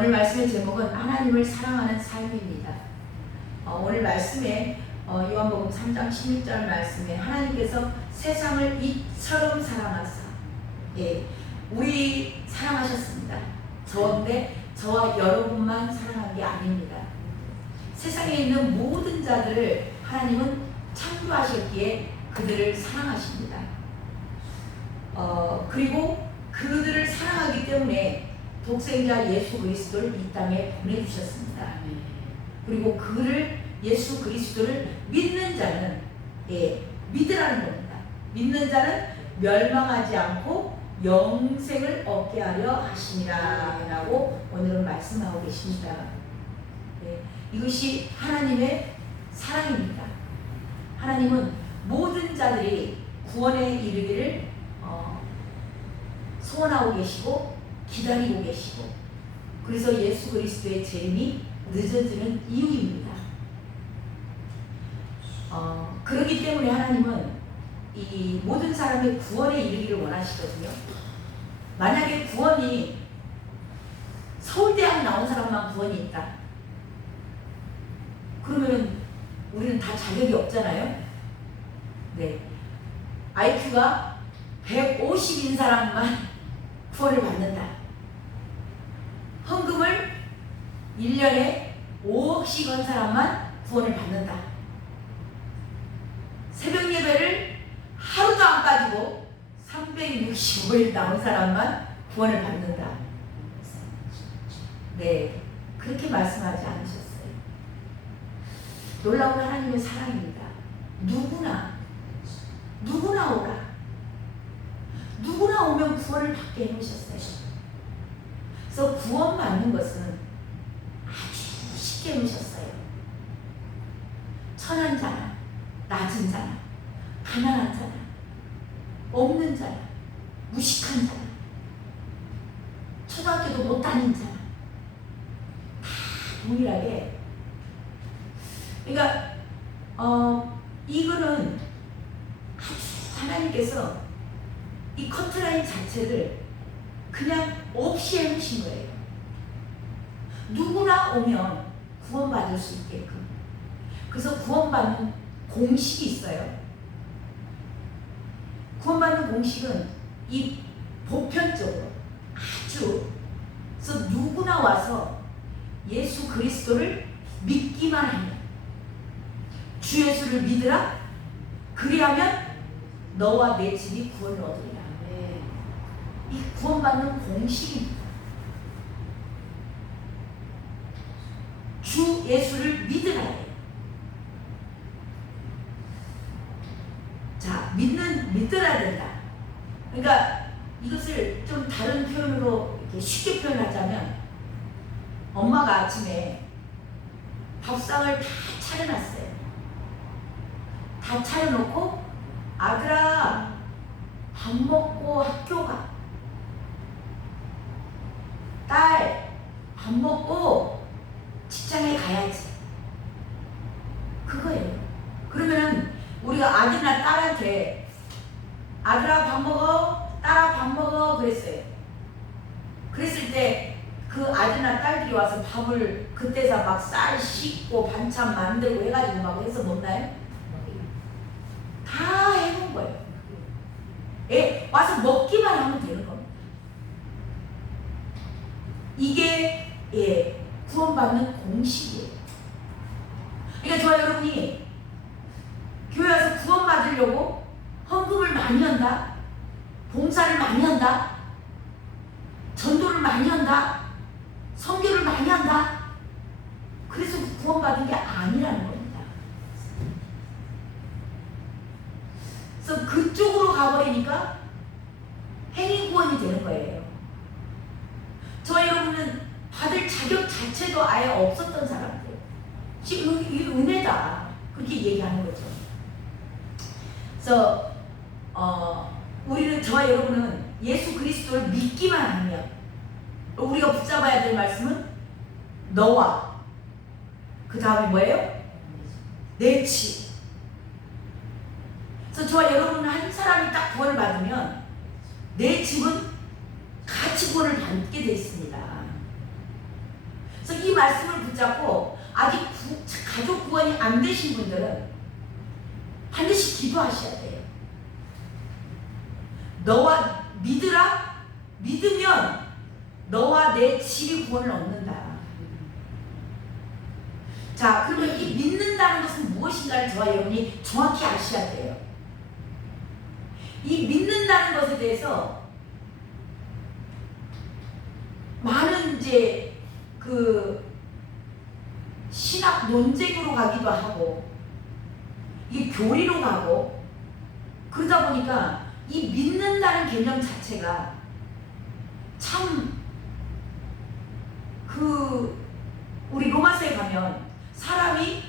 오늘 말씀의 제목은 하나님을 사랑하는 삶입니다. 오늘 말씀에 요한복음 3장 16절 말씀에 하나님께서 세상을 이처럼 사랑하사, 우리 사랑하셨습니다. 저와 여러분만 사랑한 게 아닙니다. 세상에 있는 모든 자들을 하나님은 창조하셨기에 그들을 사랑하십니다. 그리고 그들을 사랑하기 때문에 독생자 예수 그리스도를 이 땅에 보내주셨습니다. 그리고 예수 그리스도를 믿는 자는 믿으라는 겁니다. 믿는 자는 멸망하지 않고 영생을 얻게 하려 하심이라 라고 오늘은 말씀하고 계십니다. 이것이 하나님의 사랑입니다. 하나님은 모든 자들이 구원에 이르기를 소원하고 계시고 기다리고 계시고, 그래서 예수 그리스도의 재림이 늦어지는 이유입니다. 그렇기 때문에 하나님은 이 모든 사람의 구원에 이르기를 원하시거든요. 만약에 구원이 서울대학 나온 사람만 구원이 있다, 그러면 우리는 다 자격이 없잖아요. IQ가 150인 사람만 구원을 받는다. 헌금을 1년에 5억씩 한 사람만 구원을 받는다. 새벽 예배를 하루도 안 빠지고 365일 나온 사람만 구원을 받는다. 그렇게 말씀하지 않으셨어요. 놀라운 하나님의 사랑입니다. 누구나 오라. 누구나 오면 구원을 받게 해놓으셨어요. 그래서 구원받는 것은 아주 쉽게 해놓으셨어요. 천한 자나 낮은 자나 가난한 자나 없는 자나 무식한 자나 초등학교도 못 다닌 자나 다 동일하게. 그러니까 이거는 아주 하나님께서 이 커트라인 자체를 그냥 없이 해놓으신 거예요. 누구나 오면 구원받을 수 있게끔. 그래서 구원받는 공식이 있어요. 구원받는 공식은 이 보편적으로 아주, 그래서 누구나 와서 예수 그리스도를 믿기만 하면, 주 예수를 믿으라, 그리하면 너와 내 집이 구원을 얻으리라. 이 구원받는 공식입니다. 주 예수를 믿으라 해요. 자, 믿으라 된다. 그러니까 이것을 좀 다른 표현으로 이렇게 쉽게 표현하자면, 엄마가 아침에 밥상을 다 차려놨어요. 다 차려놓고, 아들아 밥 먹고 학교 가, 딸 밥 먹고 직장에 가야지, 그거예요. 그러면 우리가 아들이나 딸한테 아들아 밥 먹어, 딸아 밥 먹어 그랬어요. 그랬을 때 그 아들이나 딸들이 와서 밥을 그때서 막 쌀 씻고 반찬 만들고 해가지고 막 해서 먹나요? 다 해놓은 거예요. 와서 먹기만 하면 되는 겁니다. 이게 구원받는 공식이에요. 그러니까 저와 여러분이 교회 와서 구원받으려고 헌금을 많이 한다, 봉사를 많이 한다, 전도를 많이 한다, 선교를 많이 한다, 그래서 구원받은 게 아니라는 겁니다. 그래서 그쪽으로 가버리니까 행위 구원이 되는 거예요. 저와 여러분은 받을 자격 자체도 아예 없었던 사람들, 지금 이 은혜다, 그렇게 얘기하는 거죠. 그래서 우리는, 저와 여러분은 예수 그리스도를 믿기만 하면, 우리가 붙잡아야 될 말씀은 너와 그 다음에 뭐예요? 내 집. 그래서 저와 여러분은 한 사람이 딱 구원을 받으면 내 집은 같이 구원을 받게 되어 있습니다. 말씀을 붙잡고 아직 가족 구원이 안 되신 분들은 반드시 기도하셔야 돼요. 너와 믿으라. 믿으면 너와 내 집이 구원을 얻는다. 자, 그러면 이 믿는다는 것은 무엇인가를 저와 여러분이 정확히 아셔야 돼요. 이 믿는다는 것에 대해서 많은 이제 그 신학 논쟁으로 가기도 하고 이 교리로 가고 그러다 보니까 이 믿는다는 개념 자체가 참 우리 로마서에 가면 사람이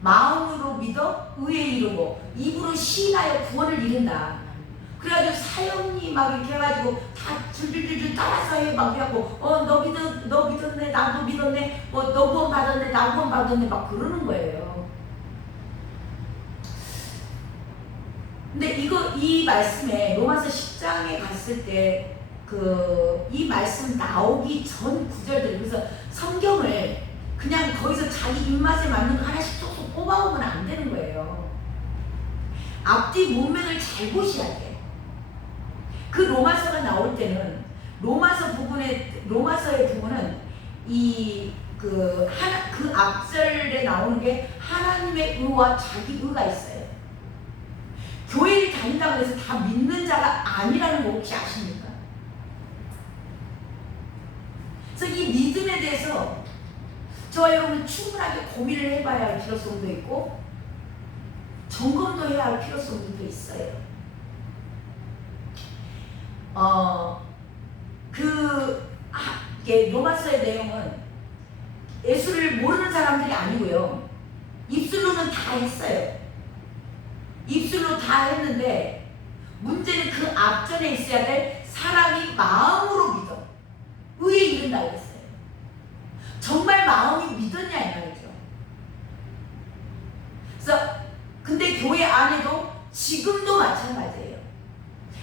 마음으로 믿어 의에 이르고 입으로 시인하여 구원을 이룬다. 그래가지고 사형이 막 이렇게 해가지고 다 줄줄줄줄 따라서 해 막 그래갖고 너 믿었네 나도 믿었네 너 구원 받았네 나 구원 받았네 막 그러는 거예요. 근데 이 말씀에 로마서 10장에 갔을 때 이 말씀 나오기 전 구절들, 그래서 성경을 그냥 거기서 자기 입맛에 맞는 거 하나씩 쏙쏙 뽑아오면 안 되는 거예요. 앞뒤 문맥을 잘 보셔야 돼요. 그 로마서가 나올 때는 로마서의 부분은 그 앞절에 나오는 게 하나님의 의와 자기 의가 있어요. 교회를 다닌다고 해서 다 믿는 자가 아니라는 거 혹시 아십니까? 그래서 이 믿음에 대해서 저와 여러분은 충분하게 고민을 해봐야 할 필요성도 있고 점검도 해야 할 필요성도 있어요. 이게 로마서의 내용은 예수를 모르는 사람들이 아니고요. 입술로는 다 했어요. 입술로 다 했는데 문제는 그 앞전에 있어야 될 사람이 마음으로 믿어 의에 이른다고 했어요. 정말 마음이 믿었냐 이 말이죠. 그래서 근데 교회 안에도 지금도 마찬가지예요.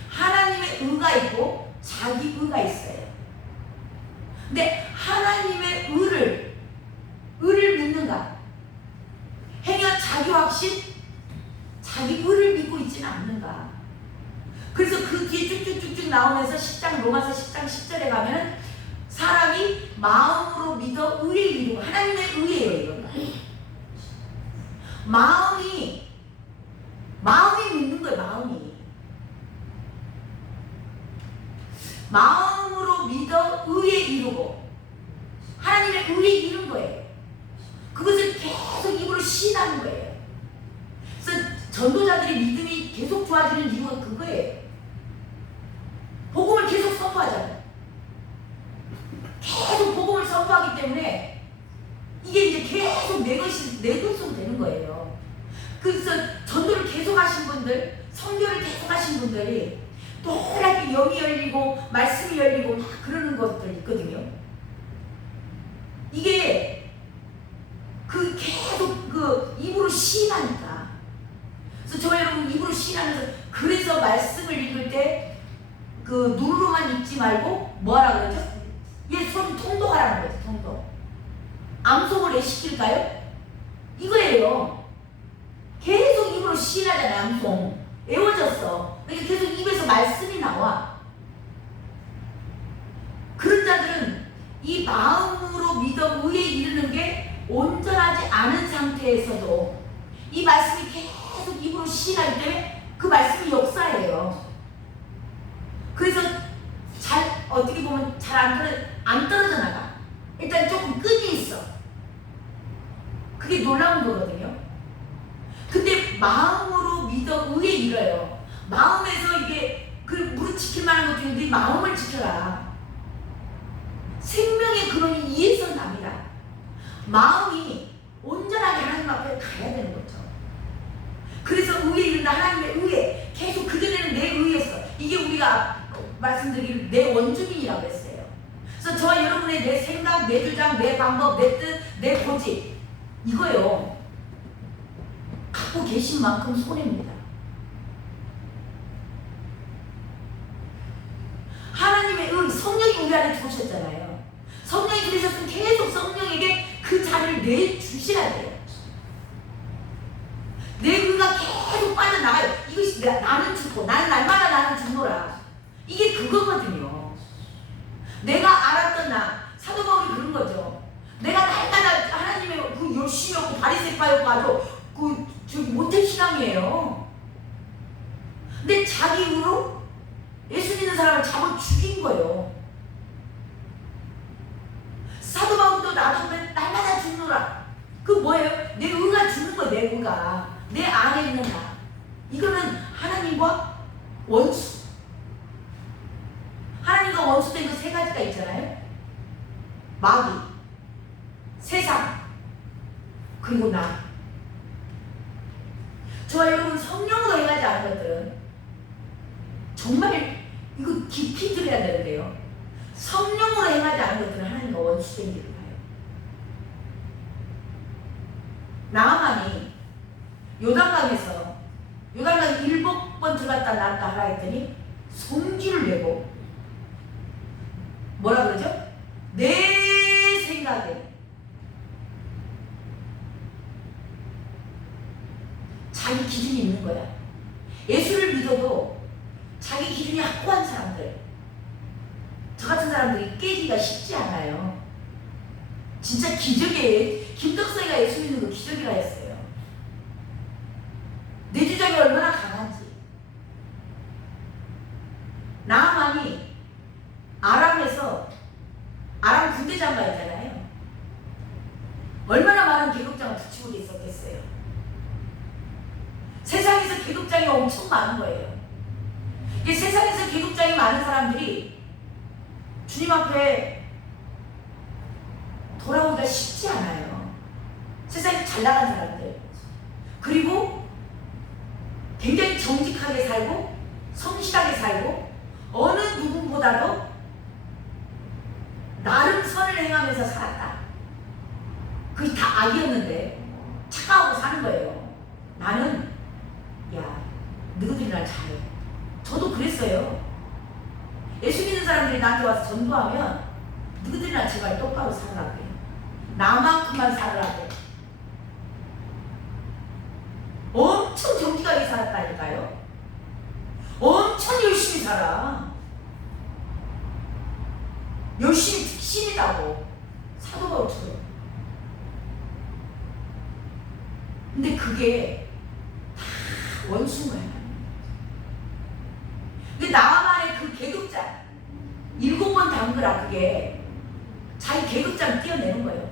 하나님의 의가 있고 자기 의가 있어요. 근데 하나님의 의를 믿는가? 행여 자기 확신, 자기 의를 믿고 있지는 않는가? 그래서 그 뒤에 쭉쭉쭉쭉 나오면서 로마서 10장 10절에 가면 사람이 마음으로 믿어 의에 이르고 하나님의 의예요. 이건 마음이 믿는 거예요. 마음으로 믿어 의에 이르고 하나님의 의에 이른 거예요. 그것을 계속 입으로 시인하는 거예요. 그래서 전도자들의 믿음이 계속 좋아지는 이유가 그거예요. 복음을 계속 선포하잖아요. 계속 복음을 선포하기 때문에 이게 이제 계속 내 것으로 되는 거예요. 그래서 전도를 계속 하신 분들, 선교를 계속 하신 분들이 또렷하게 영이 열리고 말씀이 열리고 막 그러는 것들 있거든요. 이게 계속 입으로 시인하니까. 그래서 저와 여러분 입으로 시인하면서 그래서 말씀을 읽을 때 눈으로만 읽지 말고 뭐하라 그러죠? 손 통독하라는 거죠. 통독. 암송을 왜 시킬까요? 이거예요. 계속 입으로 시인하잖아요. 암송. 외워졌어. 그러니까 계속 입에서 말씀이 나와. 그런 자들은 이 마음으로 믿어 의에 이르는 게 온전하지 않은 상태에서도 이 말씀이 계속 입으로 시인하기 때문에 그 말씀이 역사예요. 그래서 어떻게 보면 안 떨어져 나가. 일단 조금 끈이 있어. 그게 놀라운 거거든요. 근데 마음으로 믿어 의에 이뤄요. 마음에서 이게 무릇 지킬 만한 것 중에 네 마음을 지켜라. 생명의 근원이 이에서 납니다. 마음이 온전하게 하나님 앞에 가야 되는 거죠. 그래서 의에 이른다. 하나님의 의에 계속 그전에는 내 의였어. 이게 우리가 말씀드리기를 내 원주민이라고 했어요. 그래서 저와 여러분의 내 생각, 내 주장, 내 방법, 내 뜻, 내 고집 이거요. 갖고 계신 만큼 손해입니다. 하나님의 의, 성령이 우리 안에 들어오셨잖아요. 성령이 들으셨으면 계속 성령에게 그 자리를 내주셔야 돼요. 내 의가 계속 빠져나가요. 이것이 나는 죽고 나는 날마다 나는 죽노라. 이게 그거거든요. 내가 알았던 나, 사도 바울이 그런 거죠. 내가 날마다 하나님의 그 열심히 하고 바리새파였고 아주 저기 모태 신앙이에요. 근데 자기 의로 예수 믿는 사람을 잡아 죽인 거예요. 사도 바울도 나도 날마다 죽노라. 그 뭐예요? 내 의가 죽는 거예요. 내 의가. 내 안에 있는 나. 이거는 하나님과 원수. 하나님과 원수된 그 세 가지가 있잖아요. 마귀, 세상, 그리고 나. 저와 여러분 성령으로 행하지 않은 것들은 정말 이거 깊이 들어야 되는데요. 성령으로 행하지 않은 것들은 하나님과 원수된 길을 가요. 나아만이 요단강에서 요단강 7번 들어갔다 나왔다 하라 했더니 성질을 내고 뭐라 그러죠? 내 생각에 자기 기준이 있는 거야. 예수를 믿어도 자기 기준이 확고한 사람들, 저 같은 사람들이 깨기가 쉽지 않아요. 진짜 기적이에요. 김덕성이가 예수 믿는 거 기적이라 했어요. 내 주장이 얼마나 강한지. 나아만이 아람에서 아람 군대 장관 있잖아요. 얼마나 많은 계급장을 붙이고 있었겠어요. 세상에서 계급장이 엄청 많은 거예요. 이 세상에서 계급장이 많은 사람들이 주님 앞에 돌아오기가 쉽지 않아요. 세상에 잘 나간 사람들. 그리고 굉장히 정직하게 살고 성실하게 살고 어느 누구보다도 나름 선을 행하면서 살았다. 그게 다 악이었는데 착각하고 사는 거예요. 나는 야 너희들이 날 잘해. 저도 그랬어요. 예수 믿는 사람들이 나한테 와서 전도하면 너희들이 날 제발 똑바로 살으라고 해요. 나만큼만 살으라고 해요. 엄청 정직하게 살았다니까요. 엄청 열심히 살아. 열심히 특신이라고 사도 바울처럼. 근데 그게 다 원수인 거야. 근데 나만의 그 계급장 7번 담그라 그게 자기 계급장 띄어내는 거예요.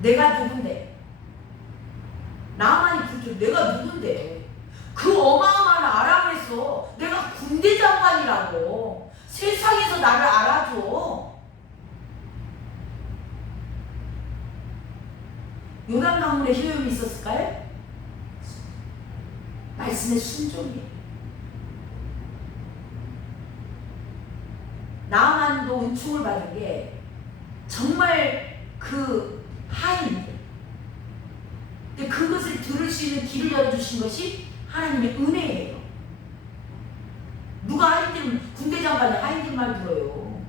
내가 누군데? 나만이 그렇게 내가 누군데? 그 어마어마한 아람에서 내가 군대 장관이라고 세상에서 나를 알아줘. 요단 강물에 효용이 있었을까요? 말씀의 순종이에요. 나만도 은총을 받은 게 정말 그 하인들. 근데 그것을 들을 수 있는 길을 열어주신 것이 하나님의 은혜예요. 누가 하인들, 군대 장관이 하인들 말 들어요.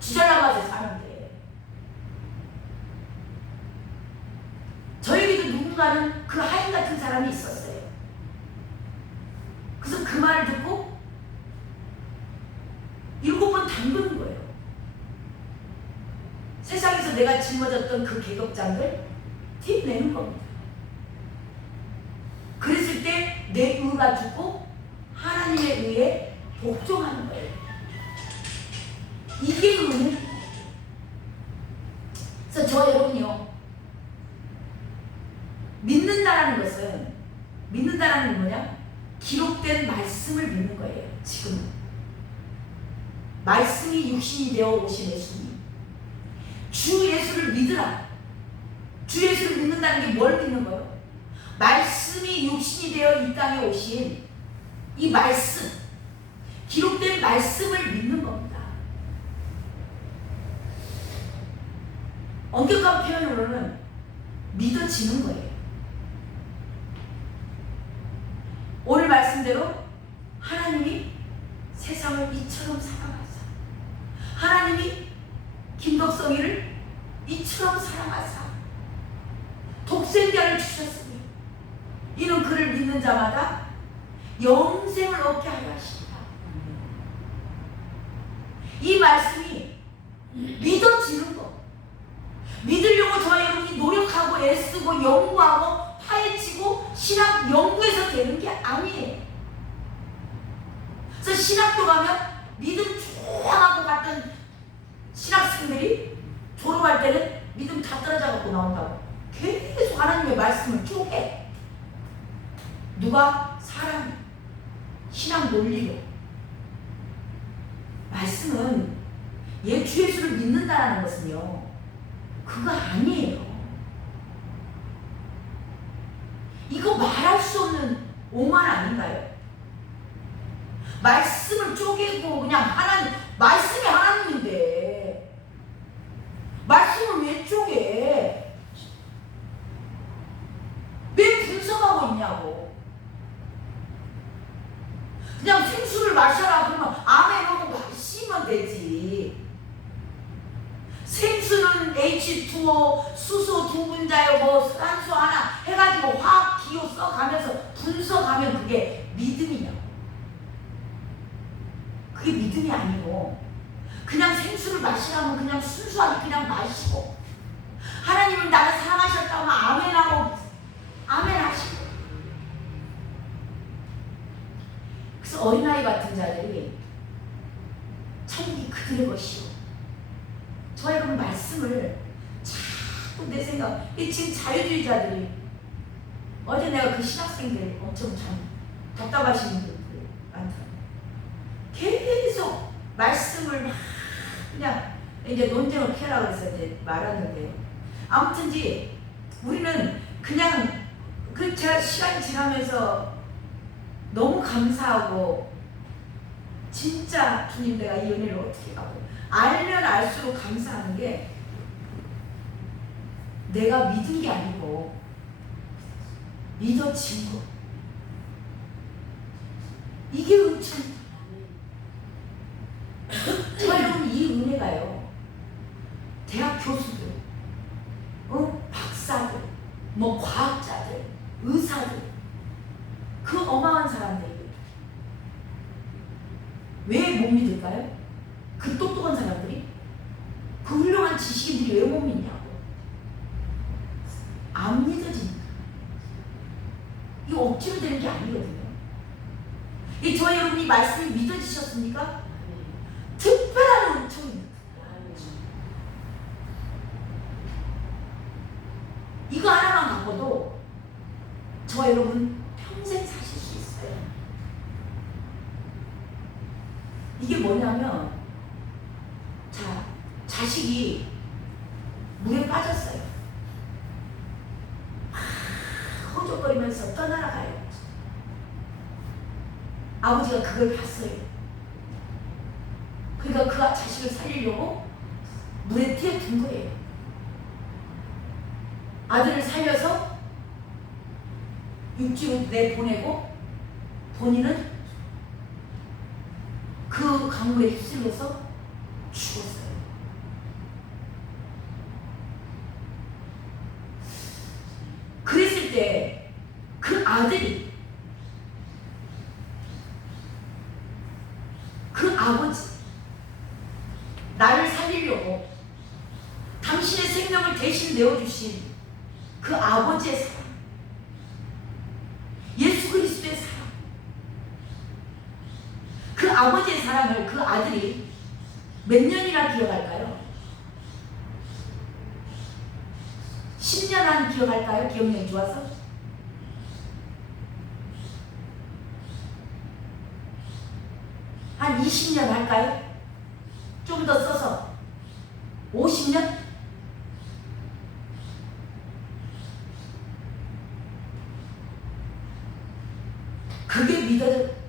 주잘나가서 사는데. 저에게도 누군가는 그 하인 같은 사람이 있었어요. 그래서 그 말을 듣고 7번 담그는 거예요. 세상에서 내가 짊어졌던 그 계급장들 힘내는 겁니다. 그랬을 때 내 의가 죽고 하나님의 의에 복종하는 거예요. 이게 의는. 그래서 저 여러분요, 믿는다라는 것은, 믿는다라는 게 뭐냐? 기록된 말씀을 믿는 거예요. 지금은 말씀이 육신이 되어 오신 예수님, 주 예수를 믿으라. 주 예수를 믿는다는 게 뭘 믿는 거예요? 말씀이 육신이 되어 이 땅에 오신 이 말씀, 기록된 말씀을 믿는 겁니다. 엄격한 표현으로는 믿어지는 거예요. 오늘 말씀대로 하나님이 세상을 이처럼 사랑하사, 하나님이 김덕성이를 아들처럼 사랑하사 독생자를 주셨으니 이는 그를 믿는 자마다 영생을 얻게 하려 하시니라. 이 말씀이 믿어지는 거, 믿으려고 저와 여러분이 노력하고 애쓰고 연구하고 파헤치고 신학 연구해서 되는 게 아니에요. 그래서 신학교 가면 믿음 좋아하고 갔던 신학생들이 졸업할 때는 믿음 다 떨어져 갖고 나온다고. 계속 하나님의 말씀을 쪼개. 누가? 사람. 신학 논리로. 말씀은 주 예수를 믿는다는 것은요, 그거 아니에요. 이거 말할 수 없는 오만 아닌가요? 말씀을 쪼개고 그냥 말씀이 하나님인데 말씀을 왜 쪼개? 왜 분석하고 있냐고. 그냥 생수를 마셔라 그러면 아멘 하고 마시면 되지. 생수는 H2O 수소 두 분자에 산소 하나 해가지고 화학 기호 써가면서 분석하면 그게 믿음이냐고. 그게 믿음이 아니고 그냥 생수를 마시라면 그냥 순수하게 그냥 마시고, 하나님은 나를 사랑하셨다면 아멘하고 아멘 하시고. 그래서 어린아이 같은 자들이 천국이 그들의 것이요. 저 여러분 말씀을 자꾸 내 생각, 지금 자유주의자들이, 어제 내가 그 신학생들 엄청 참 답답하시는 분들 많더라고요. 계속 말씀을 막 그냥 이제 논쟁을 피하라고 해서 이제 말하는데요. 아무튼지 우리는 그냥 제가 시간이 지나면서 너무 감사하고, 진짜 주님 내가 이 은혜를 어떻게 하고 알면 알수록 감사하는 게, 내가 믿은 게 아니고 믿어진 거. 이게 은총. 저 여러분 이 은혜가요, 대학 교수들, 박사들, 과학자들, 의사들, 그 어마어마한 사람들이 왜 못 믿을까요? 그 똑똑한 사람들이, 그 훌륭한 지식인들이 왜 못 믿냐고. 안 믿어지니까. 이거 억지로 되는 게 아니거든요. 저와 여러분이 말씀이 믿어지셨습니까? 특별한 은총입니다. 이거 하나만 갖고도 저와 여러분 평생 사실 수 있어요. 이게 뭐냐면, 자식이 물에 빠졌어요. 허우적거리면서 떠나가요. 아버지가 그걸 봤어요. 그러니까 그 자식을 살리려고 물에 뛰어든 거예요. 아들을 살려서 육지로 내보내고, 본인은 그 강물에 휩쓸려서 죽었어요. 그랬을 때 그 아들이, 그 아버지, 나를 살리려고 당신의 생명을 대신 내어주신 그 아버지의 사랑, 예수 그리스도의 사랑, 그 아버지의 사랑을 그 아들이 몇 년이나 기억할까요? 10년 안 기억할까요? 기억력이 좋아서? 한 20년 할까요? 좀 더 써서 50년?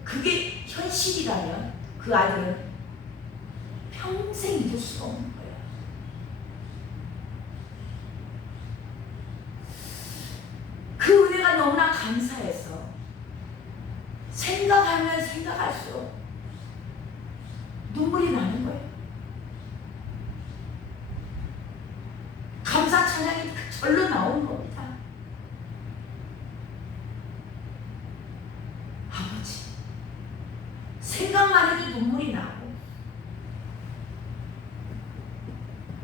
그게 현실이라면 그 아들은 평생 잊을 수가 없는 거예요. 그 은혜가 너무나 감사해서 생각하면 생각할수록 눈물이 나는 거예요. 감사 찬양이 절로 나오는 겁니다. 아버지, 생각만 해도 눈물이 나고,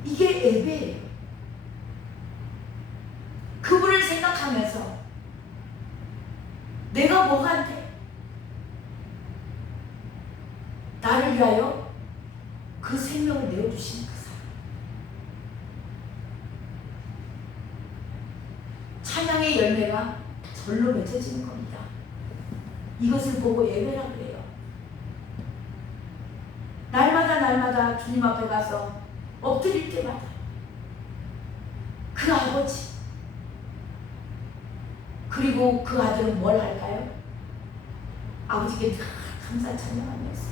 이게 예배예요. 그분을 생각하면서 내가 뭐가 돼? 나를 위하여 그 생명을 내어주시는 그 사람. 찬양의 열매가 절로 맺어지는 겁니다. 이것을 보고 예배라고 해요. 날마다 주님 앞에 가서 엎드릴 때마다 그 아버지, 그리고 그 아들은 뭘 할까요? 아버지께 늘 감사 찬양하면서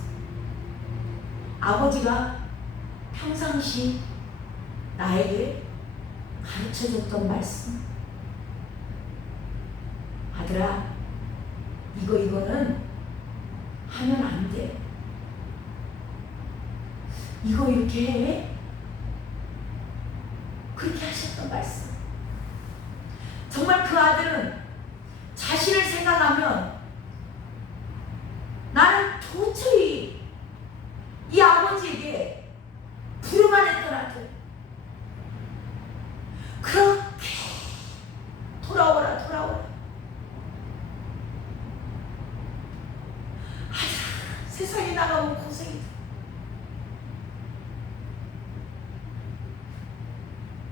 아버지가 평상시 나에게 가르쳐줬던 말씀, 아들아, 이거는 하면 안 돼. 이거 이렇게 해. 그렇게 하셨던 말씀. 정말 그 아들은 자신을 생각하면 나는 도저히 이 아버지에게 부르만 했던 아들, 그렇게 돌아오라 세상에 나가면 고생이 돼.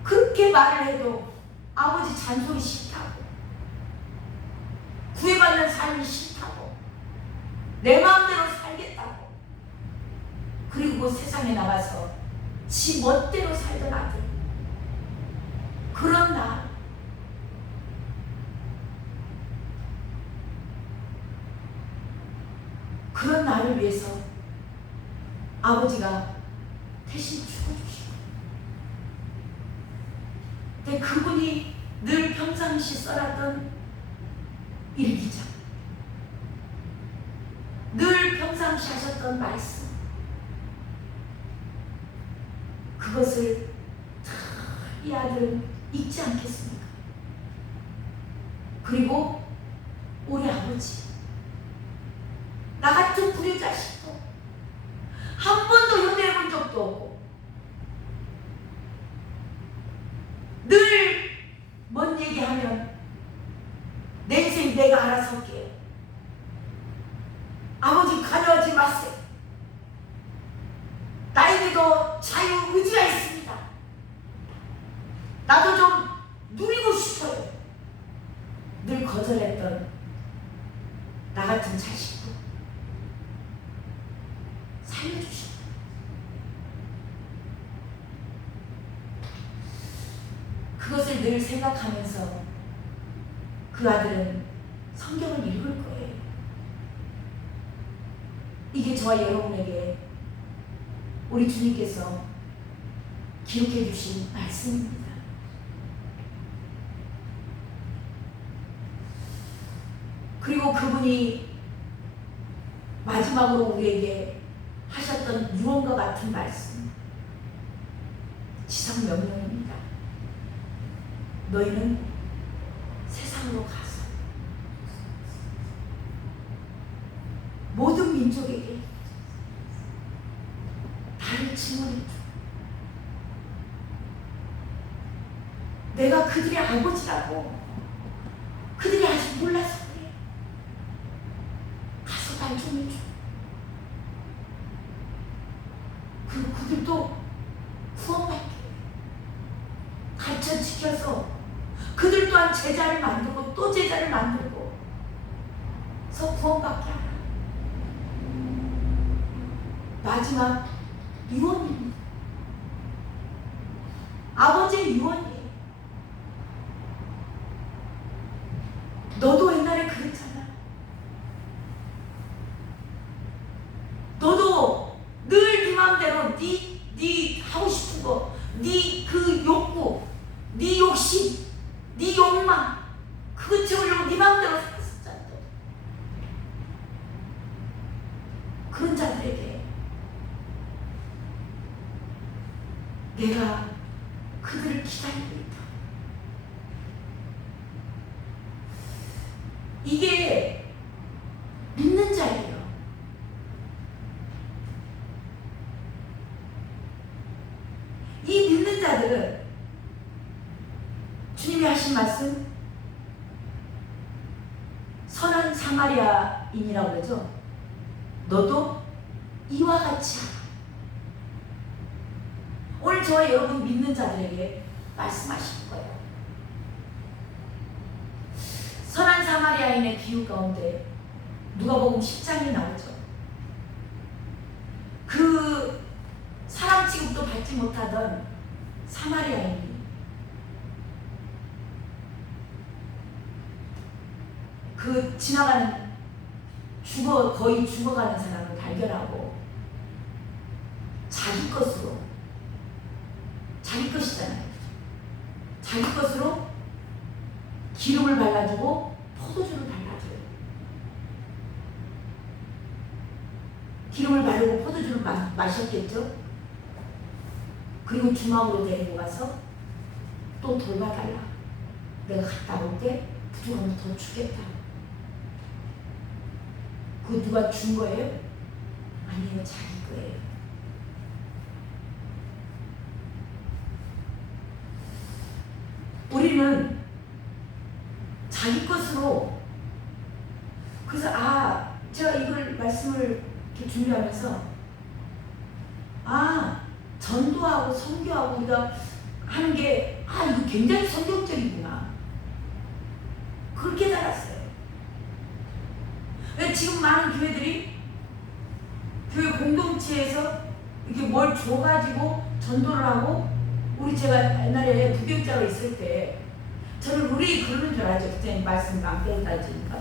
그렇게 말을 해도 아버지 잔소리 싫다고, 구애받는 삶이 싫다고, 내 마음대로 살겠다고, 그리고 그 세상에 나가서 지 멋대로 살던 아들, 그런 나, 그런 나를 위해서 아버지가 대신 죽어주시고, 근데 그분이 늘 평상시 써놨던 일기장, 늘 평상시 하셨던 말씀, 그것을 이 아들은 잊지 않겠습니까? 그리고 우리 아버지, 나 같은 불효자식도 한 번도 효도해 본 적도 없고, 늘 뭔 얘기하면 내 인생 내가 알아서 할게요. 아버지 관여하지 마세요. 나에게도 자유의지가 있습니다. 나도 좀 누리고 싶어요. 늘 거절했던 나 같은 자식도 살려주시고, 그것을 늘 생각하면서 그 아들은 성경을 읽을 거예요. 이게 저와 여러분에게 우리 주님께서 기록해 주신 말씀입니다. 그리고 그분이 마지막으로 우리에게 하셨던 유언과 같은 말씀, 지상 명령입니다. 너희는 세상으로 가서 모든 민족에게 나를 증언해줘. 내가 그들의 아버지라고 그들이 아직 몰라서 그래. 가서 날 좀 해줘. 그리고 그들도 구원받게 가르쳐 지켜서 그들 또한 제자를 만들고 또 제자를 만들고 서 구원받게 하라. 마지막 유언입니다. 아버지의 유언이에요. 너도 옛날에 그랬잖아. 너도 늘 네 마음대로 네 하고 싶은 거, 네 그 욕구, 네 욕심, 네 욕망, 그거 채우려고 네 마음대로 살았었잖아. 그런 자들에게 내가 그들을 기다리고 있다. 이게 믿는 자예요. 이 믿는 자들은 주님이 하신 말씀, 선한 사마리아인이라고 그러죠. 너도 이와 같이 하라. 오늘 저와 여러분 믿는 자들에게 말씀하실 거예요. 선한 사마리아인의 비유 가운데 누가복음 10장이 나오죠. 그 사람 취급도 받지 못하던 사마리아인이 그 지나가는 거의 죽어가는 사람을 발견하고 자기 것으로, 자기 것이잖아요. 자기 것으로 기름을 발라주고 포도주를 발라줘요. 기름을 바르고 포도주를 마셨겠죠. 그리고 주막으로 데리고 가서 또 돌봐달라. 내가 갔다 올게 부족하면 더 주겠다. 그거 누가 준 거예요? 아니에요. 자기 거예요. 우리는 자기 것으로, 그래서 제가 이걸 말씀을 이렇게 준비하면서 전도하고 선교하고 우리가 하는 게 이거 굉장히 성경적이구나. 그렇게 달았어요. 지금 많은 교회들이 교회 공동체에서 이렇게 뭘 줘가지고 전도를 하고, 제가 옛날에 부교육자가 있을 때 저는 우리 그러는 줄 알았죠. 그때 말씀 안 빼다지니까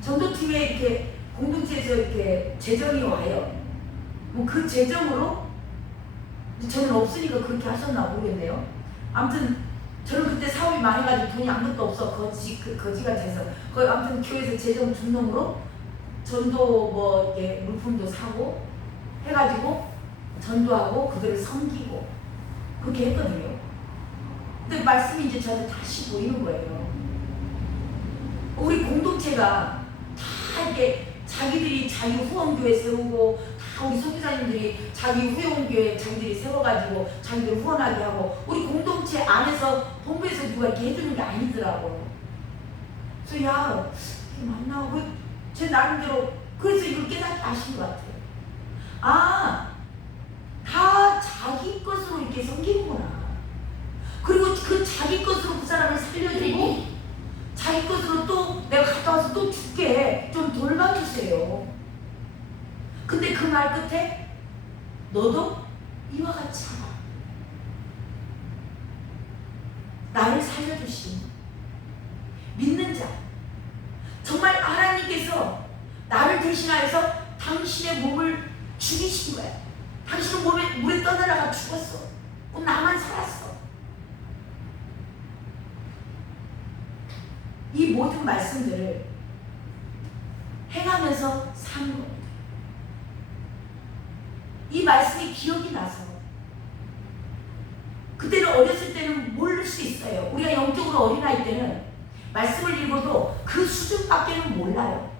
전도팀에 이렇게 공동체에서 이렇게 재정이 와요. 뭐 그 재정으로, 저는 없으니까 그렇게 하셨나 모르겠네요. 아무튼 저는 그때 사업이 많아가지고 돈이 아무것도 없어 거지가 돼서 아무튼 교회에서 재정 준 놈으로 전도 뭐 이렇게 물품도 사고 해가지고 전도하고 그들을 섬기고 그렇게 했거든요. 근데 말씀이 이제 저한테 다시 보이는 거예요. 우리 공동체가 다 이렇게 자기들이 자기 후원교회 세우고, 다 우리 선교사님들이 자기 후원교회 자기들이 세워가지고 자기들 후원하게 하고, 우리 공동체 안에서 본부에서 누가 이렇게 해주는 게 아니더라고요. 그래서 이게 맞나? 제 나름대로 그래서 이걸 깨닫게 하신 것 같아요. 다 자기 것으로 이렇게 섬기는구나. 그리고 그 자기 것으로 그 사람을 살려주고, 자기 것으로 또 내가 갔다 와서 또 줄게, 좀 돌봐주세요. 근데 그 말 끝에 너도 이와 같이 하라. 나를 살려주신 믿는 자, 정말 하나님께서 나를 대신하여서 당신의 몸을 죽이신 거야. 당신은 물에 떠내려가 죽었어. 나만 살았어. 이 모든 말씀들을 행하면서 사는 겁니다. 이 말씀이 기억이 나서, 그때는 어렸을 때는 모를 수 있어요. 우리가 영적으로 어린아이 때는 말씀을 읽어도 그 수준밖에는 몰라요.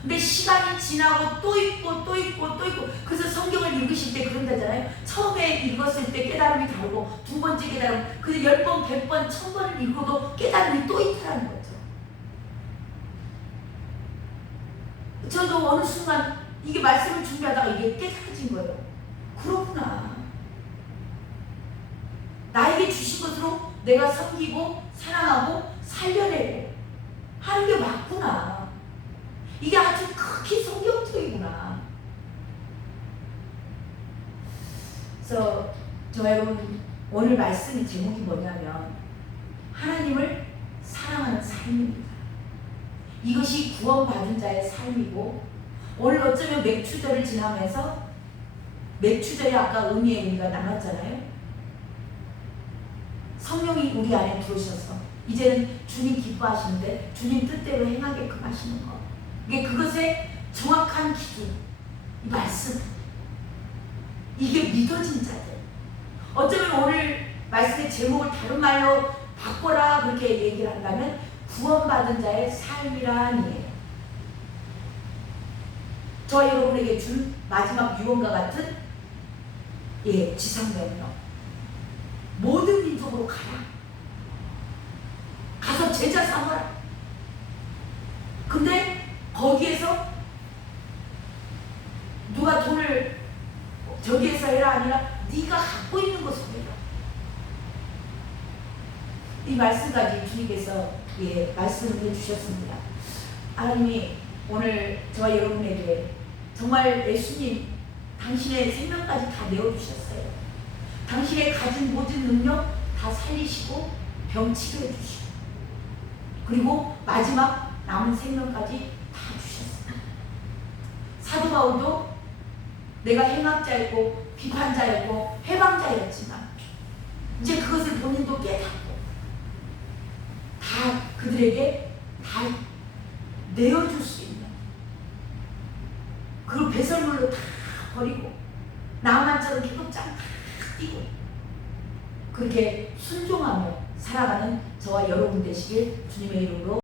근데 시간이 지나고 또 읽고 또 읽고 또 읽고, 그래서 성경을 읽으실 때 그런다잖아요. 처음에 읽었을 때 깨달음이 다르고, 두 번째 깨달음, 그래서 10번, 100번, 1000번을 읽어도 깨달음이 또 있다는 거죠. 저도 어느 순간 이게 말씀을 준비하다가 이게 깨달아진 거예요. 그렇구나. 나에게 주신 것으로 내가 섬기고 사랑하고 살려내고 하는 게 맞구나. 이게 아주 극히 성경적이구나. 그래서 여러분, 오늘 말씀의 제목이 뭐냐면 하나님을 사랑하는 삶입니다. 이것이 구원받은 자의 삶이고, 오늘 어쩌면 맥추절을 지나면서, 맥추절이 아까 의미의 의미가 남았잖아요. 성령이 우리 안에 들어오셔서 이제는 주님 기뻐하시는데 주님 뜻대로 행하게끔 하시는 것, 이게 그것의 정확한 기준, 이 말씀, 이게 믿어진 자들. 어쩌면 오늘 말씀의 제목을 다른 말로 바꿔라 그렇게 얘기를 한다면 구원받은 자의 삶이란이에요. 저 여러분에게 준 마지막 유언과 같은 지상명령. 모든 민족으로 가라. 가서 제자 삼아라. 근데 거기에서 누가 돈을 저기에서 해라 아니라 네가 갖고 있는 것으로 해라. 이 말씀까지 주님께서 말씀을 해주셨습니다. 하나님이 오늘 저와 여러분에게 정말 예수님 당신의 생명까지 다 내어주셨어요. 당신의 가진 모든 능력 다 살리시고 병 치료해 주시고 그리고 마지막 남은 생명까지 다 주셨어요. 사도 바울도 내가 행악자였고 비판자였고 해방자였지만 이제 그것을 본인도 깨닫고 다 그들에게 다 내어줄 수 있는 그 배설물로 다 버리고 나만처럼 기독장 다 뛰고 그렇게 순종하며 살아가는 저와 여러분 되시길 주님의 이름으로